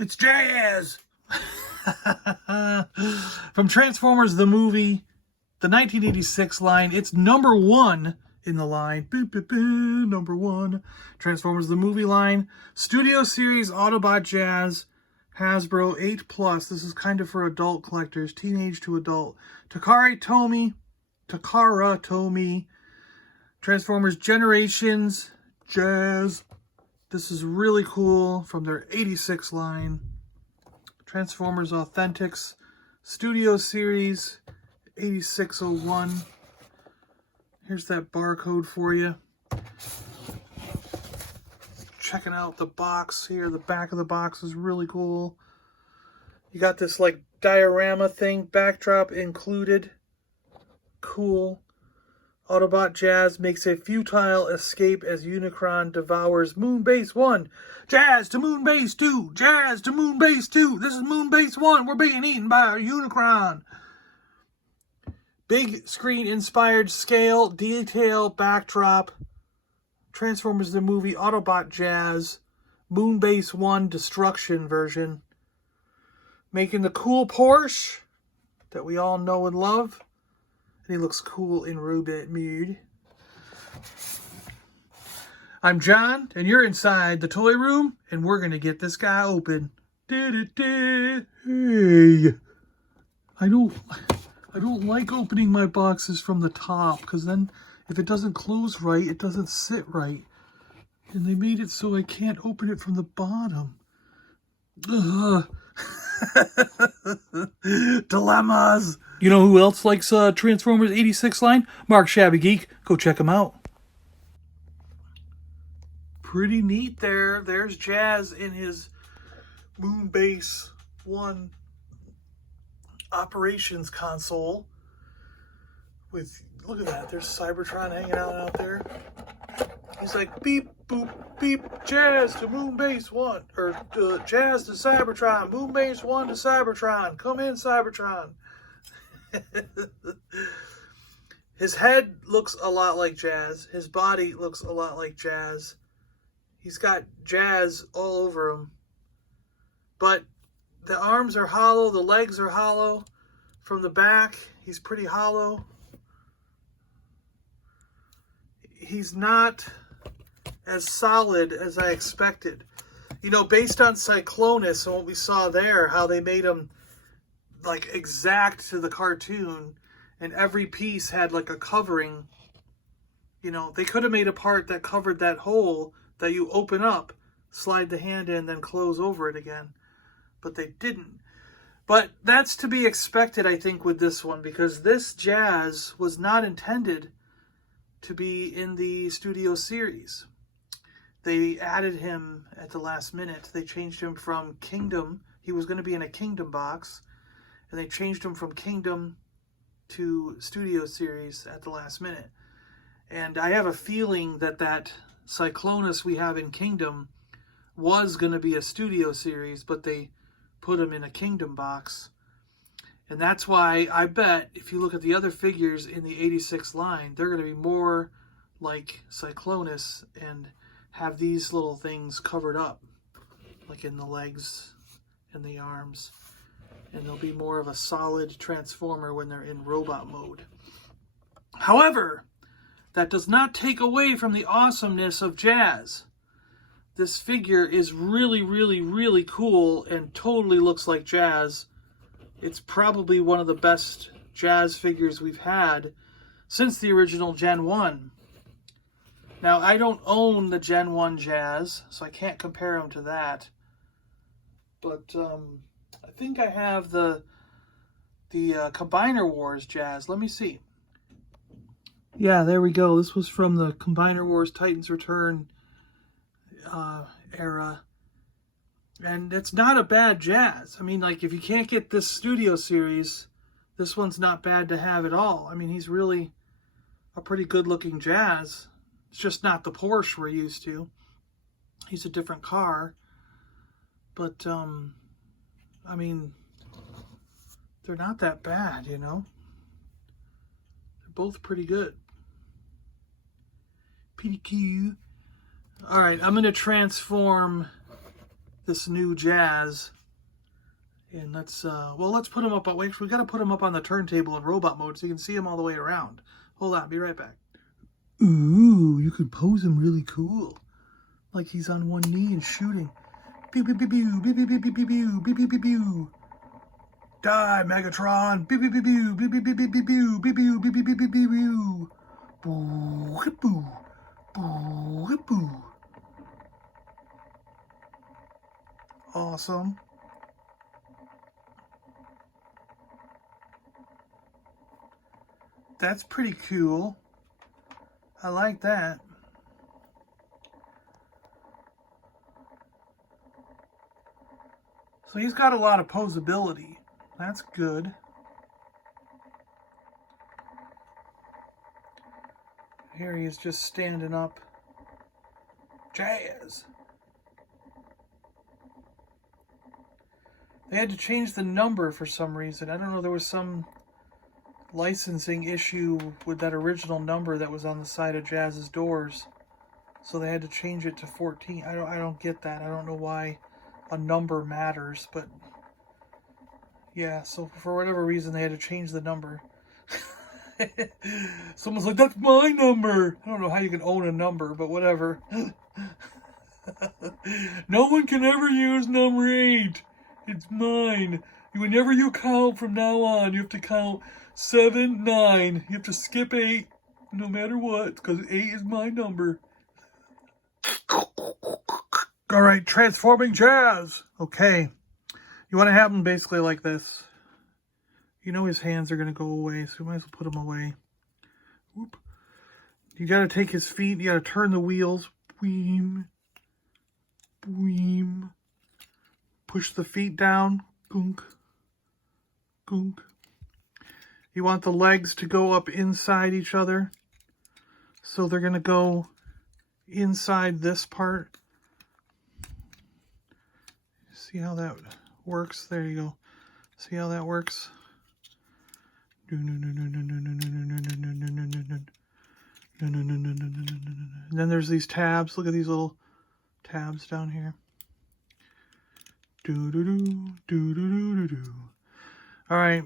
It's Jazz! From Transformers the movie, the 1986 line. It's number one in the line. Number one. Transformers the movie line. Studio Series Autobot Jazz. Hasbro 8+. This is kind of for adult collectors. Teenage to adult. Takara Tomy. Transformers Generations. Jazz. This is really cool from their 86 line. Transformers Authentics Studio Series 8601. Here's that barcode for you. Checking out the box here. The back of the box is really cool. You got this like diorama thing, backdrop included. Cool. Autobot Jazz makes a futile escape as Unicron devours Moonbase 1. Jazz to Moonbase 2. Jazz to Moonbase 2. This is Moonbase 1. We're being eaten by a Unicron. Big screen inspired scale, detail, backdrop. Transformers the movie, Autobot Jazz. Moonbase 1 Destruction version. Making the cool Porsche that we all know and love. He looks cool in robot mood. I'm John, and you're inside the toy room, and we're going to get this guy open. Hey, I don't like opening my boxes from the top, because then if it doesn't close right, it doesn't sit right. And they made it so I can't open it from the bottom. Ugh. Dilemmas. You know who else likes Transformers 86 line? Marc ShabbyGeek. Go check him out. Pretty neat there. There's Jazz in his Moonbase 1 operations console. With, look at that. There's Cybertron hanging out there. He's like, beep, boop, beep, Jazz to Moonbase 1. Or Jazz to Cybertron. Moonbase 1 to Cybertron. Come in, Cybertron. His head looks a lot like Jazz. His body looks a lot like Jazz. He's got Jazz all over him. But the arms are hollow. The legs are hollow. From the back, he's pretty hollow. He's not as solid as I expected. You know, based on Cyclonus and what we saw there, how they made him like exact to the cartoon, and every piece had like a covering. You know, they could have made a part that covered that hole that you open up, slide the hand in, then close over it again. But they didn't. But that's to be expected, I think, with this one, because this Jazz was not intended to be in the Studio Series. They added him at the last minute. They changed him from Kingdom. He was going to be in a Kingdom box. And they changed him from Kingdom to Studio Series at the last minute. And I have a feeling that that Cyclonus we have in Kingdom was going to be a Studio Series, but they put him in a Kingdom box. And that's why I bet if you look at the other figures in the 86 line, they're going to be more like Cyclonus and have these little things covered up, like in the legs and the arms. And they'll be more of a solid Transformer when they're in robot mode. However, that does not take away from the awesomeness of Jazz. This figure is really, really, really cool and totally looks like Jazz. It's probably one of the best Jazz figures we've had since the original Gen 1. Now, I don't own the Gen 1 Jazz, so I can't compare them to that. But I think I have the Combiner Wars Jazz. Let me see. Yeah, there we go. This was from the Combiner Wars Titans Return era. And it's not a bad Jazz. I mean, like, if you can't get this Studio Series, this one's not bad to have at all. I mean, he's really a pretty good-looking Jazz. It's just not the Porsche we're used to. He's a different car. But, I mean, they're not that bad, you know? They're both pretty good. PDQ. Alright, I'm going to transform this new Jazz. And let's put him up. We got to put him up on the turntable in robot mode so you can see him all the way around. Hold on, be right back. Ooh, you could pose him really cool. Like he's on one knee and shooting. Pew, pew, pew, pew, pew, pew, pew, pew, pew, pew, pew, pew, pew. Die, Megatron. Pew, pew, pew, pew, pew, pew, pew, pew, pew, pew, pew, pew, pew, pew, pew, pew. Boo, boo, boo, boo. Awesome. That's pretty cool. I like that. So he's got a lot of posability. That's good. Here he is just standing up. Jazz. They had to change the number for some reason. I don't know, there was some licensing issue with that original number that was on the side of Jazz's doors. So they had to change it to 14. I don't get that. I don't know why a number matters, but yeah, so for whatever reason they had to change the number. Someone's like, that's my number. I don't know how you can own a number, but whatever. No one can ever use number 8. It's mine. Whenever you count from now on, you have to count 7, 9. You have to skip 8, no matter what, because 8 is my number. All right, transforming Jazz. Okay. You want to have him basically like this. You know his hands are going to go away, so you might as well put him away. Whoop. You got to take his feet. You got to turn the wheels. Boom. Boom. Push the feet down. Gunk. Gunk. You want the legs to go up inside each other. So they're going to go inside this part. See how that works? There you go. See how that works? And then there's these tabs. Look at these little tabs down here. All right.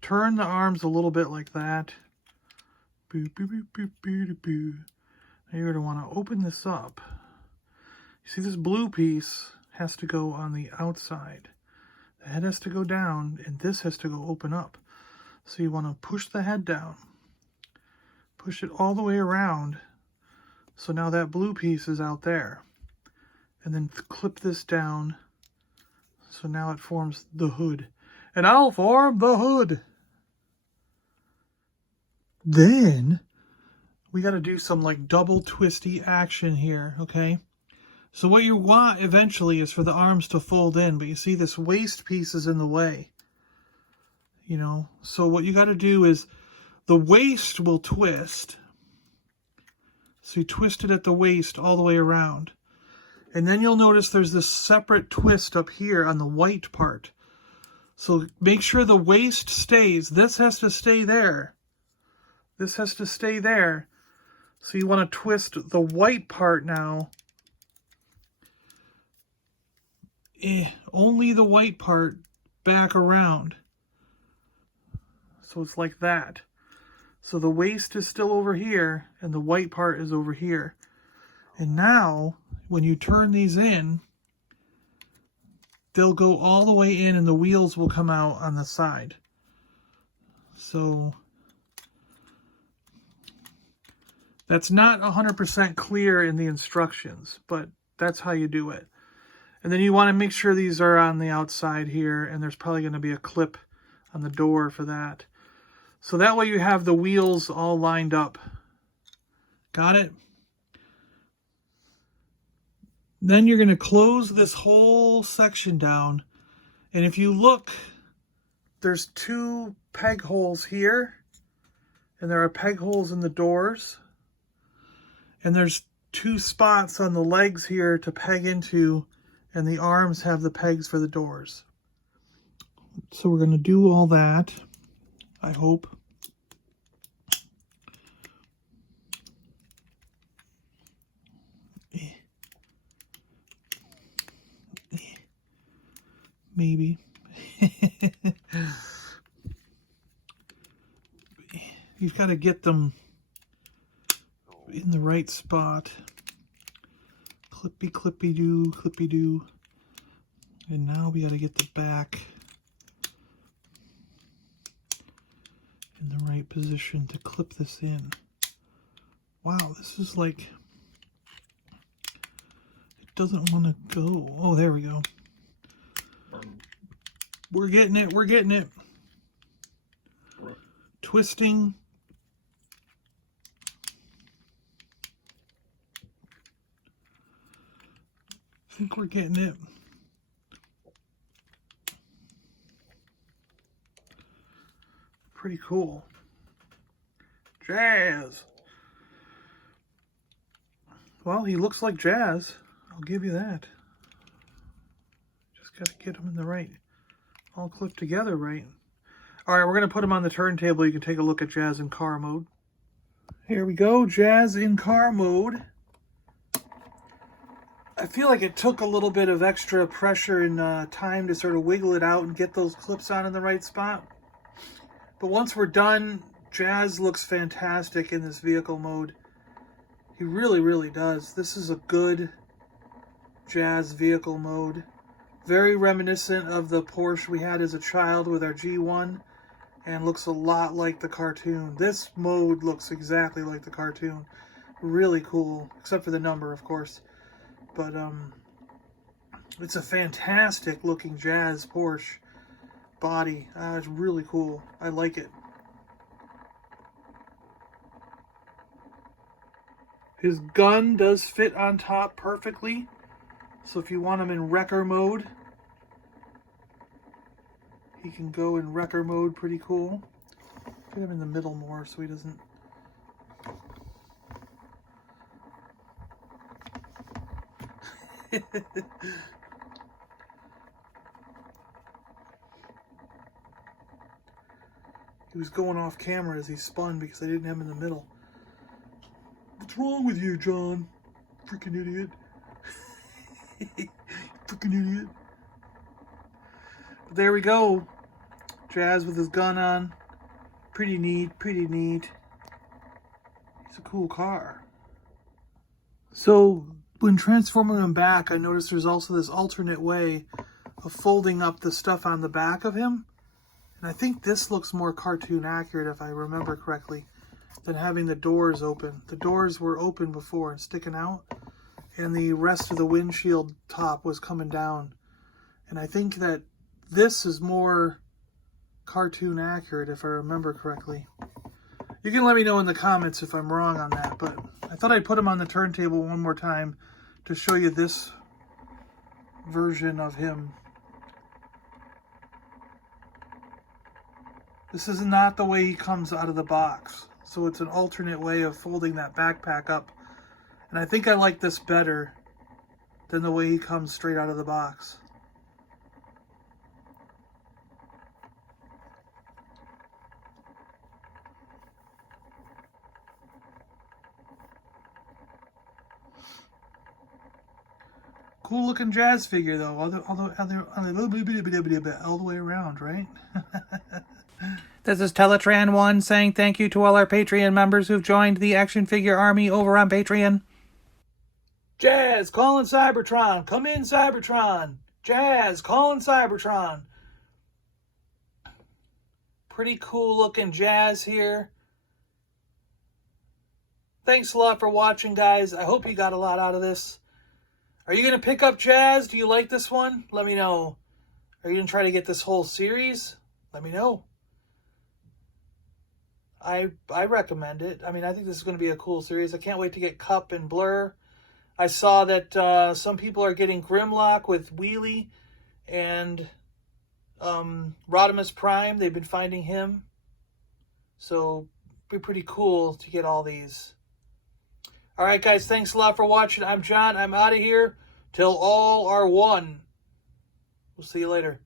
Turn the arms a little bit like that. Now you're going to want to open this up. You see this blue piece has to go on the outside. The head has to go down, and this has to go open up. So you want to push the head down. Push it all the way around. So now that blue piece is out there. And then clip this down. So now it forms the hood. And I'll form the hood. Then we got to do some like double twisty action here, okay? So what you want eventually is for the arms to fold in, but you see this waist piece is in the way. You know, so what you got to do is the waist will twist. So you twist it at the waist all the way around. And then you'll notice there's this separate twist up here on the white part. So make sure the waist stays. This has to stay there. This has to stay there. So you want to twist the white part now. Only the white part back around. So it's like that. So the waist is still over here and the white part is over here. And now when you turn these in, they'll go all the way in and the wheels will come out on the side. So that's not 100% clear in the instructions, but that's how you do it. And then you want to make sure these are on the outside here, and there's probably going to be a clip on the door for that. So that way you have the wheels all lined up. Got it? Then you're going to close this whole section down. And if you look, there's 2 peg holes here. And there are peg holes in the doors. And there's 2 spots on the legs here to peg into. And the arms have the pegs for the doors. So we're going to do all that, I hope. maybe. You've got to get them in the right spot. Clippy, clippy doo, clippy doo. And now we got to get the back in the right position to clip this in. Wow, this is like, it doesn't want to go. Oh, there we go. We're getting it, we're getting it. Twisting. I think we're getting it. Pretty cool. Jazz. Well, he looks like Jazz. I'll give you that. Just got to get him in the right, all clipped together right. All right, we're going to put him on the turntable. You can take a look at Jazz in car mode. Here we go, Jazz in car mode. I feel like it took a little bit of extra pressure and time to sort of wiggle it out and get those clips on in the right spot. But once we're done, Jazz looks fantastic in this vehicle mode. He really, really does. This is a good Jazz vehicle mode. Very reminiscent of the Porsche we had as a child with our G1, and looks a lot like the cartoon. This mode looks exactly like the cartoon. Really cool, except for the number, of course. But it's a fantastic looking Jazz Porsche body. It's really cool. I like it. His gun does fit on top perfectly. So if you want him in wrecker mode, he can go in wrecker mode pretty cool. Put him in the middle more so he doesn't... He was going off camera as he spun because I didn't have him in the middle. What's wrong with you, John? Freaking idiot. Freaking idiot. But there we go. Jazz with his gun on. Pretty neat, pretty neat. It's a cool car. So, when transforming him back, I noticed there's also this alternate way of folding up the stuff on the back of him. And I think this looks more cartoon accurate, if I remember correctly, than having the doors open. The doors were open before and sticking out, and the rest of the windshield top was coming down. And I think that this is more cartoon accurate, if I remember correctly. You can let me know in the comments if I'm wrong on that, but I thought I'd put him on the turntable one more time to show you this version of him. This is not the way he comes out of the box. So it's an alternate way of folding that backpack up. And I think I like this better than the way he comes straight out of the box. Cool looking Jazz figure though, all the way around, right? This is Teletran1 saying thank you to all our Patreon members who've joined the action figure army over on Patreon. Jazz, calling Cybertron. Come in, Cybertron. Jazz, calling Cybertron. Pretty cool looking Jazz here. Thanks a lot for watching, guys. I hope you got a lot out of this. Are you going to pick up Jazz? Do you like this one? Let me know. Are you going to try to get this whole series? Let me know. I recommend it. I mean, I think this is going to be a cool series. I can't wait to get Cup and Blur. I saw that some people are getting Grimlock with Wheelie and Rodimus Prime. They've been finding him. So, it'd be pretty cool to get all these. Alright, guys. Thanks a lot for watching. I'm John. I'm out of here. Till all are one. We'll see you later.